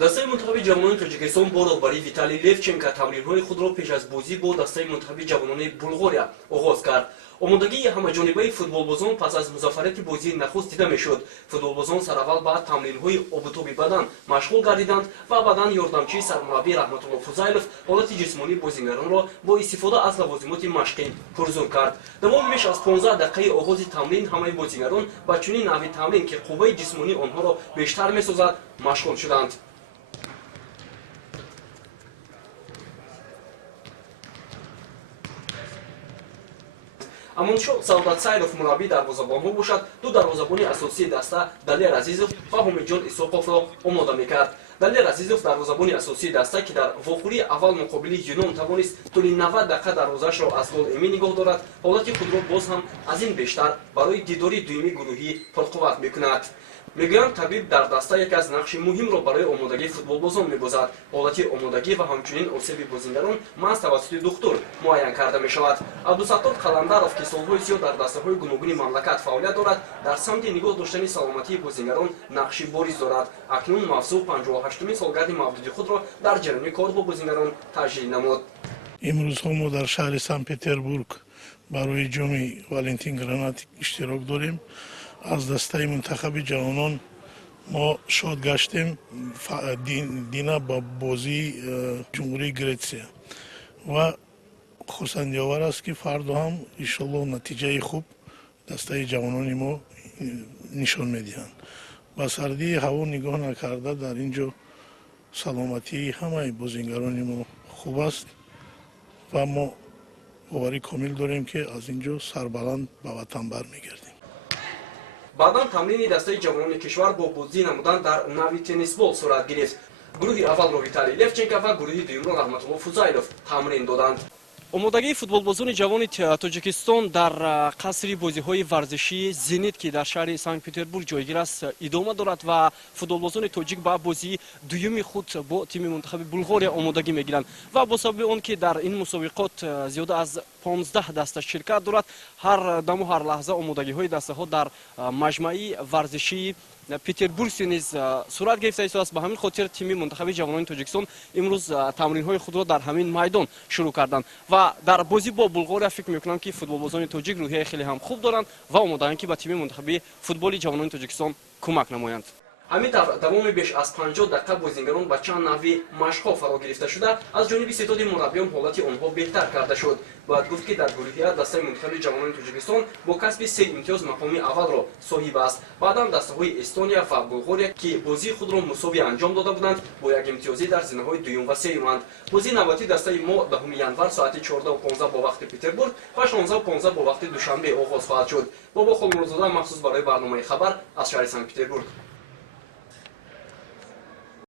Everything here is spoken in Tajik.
دستای منتخب جوانان تاجیکستان با رهبری ویتالی لفچنکو تمرین‌های خود را پیش از بازی با دستای منتخب جوانان بلغاریا آغاز کرد. آمادگی همه‌جانبه فوتبالبازان پس از مسافرت بازی نخست دیده می‌شد. فوتبالبازان سرآول بعد تمرین‌های آبوتابی بدن مشغول گردیدند و بعداً یاردمچی سرمربی رحمت‌الله فضایلوف حالت جسمانی بازیگران را با استفاده از لوازمات مشقی پرزور کرد. دوام بیش از 15 دقیقه آغاز تمرین همه بازیگران با چنین نوع تمرین که قوه جسمانی آنها را بیشتر می‌سازد مشغول شدند. амоншо саудатсайров мураббӣ дарвозабонҳо бошад, ду дарвозабони асосии даста Далер Азизов ва Ҳомидҷон Исоқовро омода мекард. Далер Азизов дарвозабони асосии даста ки дар вохӯрии аввал муқобили Юнон тавонист тӯли 90 дақиқа дарвозаашро аз гол эмин нигоҳ дорад, ҳолати худро боз ҳам аз ин бештар барои дидори дуюми гурӯҳӣ пурқувват мекунад. мегӯянд табиб дар даста яке аз нақши муҳимро барои омодагии футболбозон мебозад. ҳолати омодагӣ ва ҳамчунин осеби бозигарон маҳз тавассути духтур муайян карда мешавад. абдусаттор қаландаров ки солҳои зиёд дар дастаҳои гуногуни мамлакат фаъолият дорад, дар самти нигоҳ доштани саломатии бозигарон нақши бориз дорад. акнун мавсӯъ 58-умин солгарди мавлуди худро дар ҷараёни кор бо бозигарон таҷлил намуд. имрӯзҳо мо дар шаҳри санкт петербург барои ҷоми валентин гранатик иштирок дорем. аз дастаи мунтахаби ҷавонон мо шод гаштем дина ба бозии ҷумҳурии Гретсия ва хурсандиовар аст ки фардо ҳам иншоллоҳ натиҷаи хуб дастаи ҷавонони мо нишон медиҳанд. ба сардии ҳаво нигоҳ накарда дар ин ҷо саломатии ҳамаи бозигарони мо хуб аст ва мо боварӣ комил дорем ки аз ин ҷо сарбаланд ба ватан бармегардем. баъдан тамрини дастаи ҷавонони кишвар бо бозӣ намудан дар нави теннисбол сурат гирифт. гурӯҳи аввалро Виталий Левченко ва гурӯҳи дуюмро Раҳматулло Фузайлов тамрин доданд. омодагии футболбозони ҷавони Тоҷикистон дар қасри бозиҳои варзишии Зенит ки дар шаҳри Санкт Петербург ҷойгир аст идома дорад ва футболбозони тоҷик ба бозии дуюми худ бо тими мунтахаби Булғория омодагӣ мегиранд ва бо сабаби он ки дар ин мусобиқот зиёда аз 15 даста ширкат дорад, ҳар даму ҳар лаҳза омодагиҳои дастаҳо дар маҷмаи варзишии Петербургси низ сурат гирифта истааст. ба ҳамин хотир тими мунтахаби ҷавонони Тоҷикистон имрӯз тамринҳои худро дар ҳамин майдон шурӯъ карданд ва дар бозӣ бо Булғория фикр мекунам ки футболбозони тоҷик рӯҳияи хеле ҳам хуб доранд ва омодаанд ки ба тими мунтахаби футболи ҷавонони Тоҷикистон кӯмак намоянд. ҳамин тавр давоми беш аз 50 дақиқа бозигарон ба чанд навъи машқҳо фаро гирифта шуда аз ҷониби сетоди мураббиён ҳолати онҳо беҳтар карда шуд. бояд гуфт ки дар гурӯҳия дастаи мунтахаби ҷавонони Тоҷикистон бо касби 3 имтиёз мақоми аввалро соҳиб аст. баъдан дастаҳои Эстония ва Булғория ки бозии худро мусови анҷом дода буданд, бо як имтиёзӣ дар зинаҳои дуюм ва сеюманд. бозии навбатии дастаи мо 10 январ соати 14:15 бо вақти Петербург ва 16:15 бо вақти душанбе оғоз хоҳад шуд. бобо Холмуродзода махсус барои барномаи хабар аз шаҳри Санкт Петербург.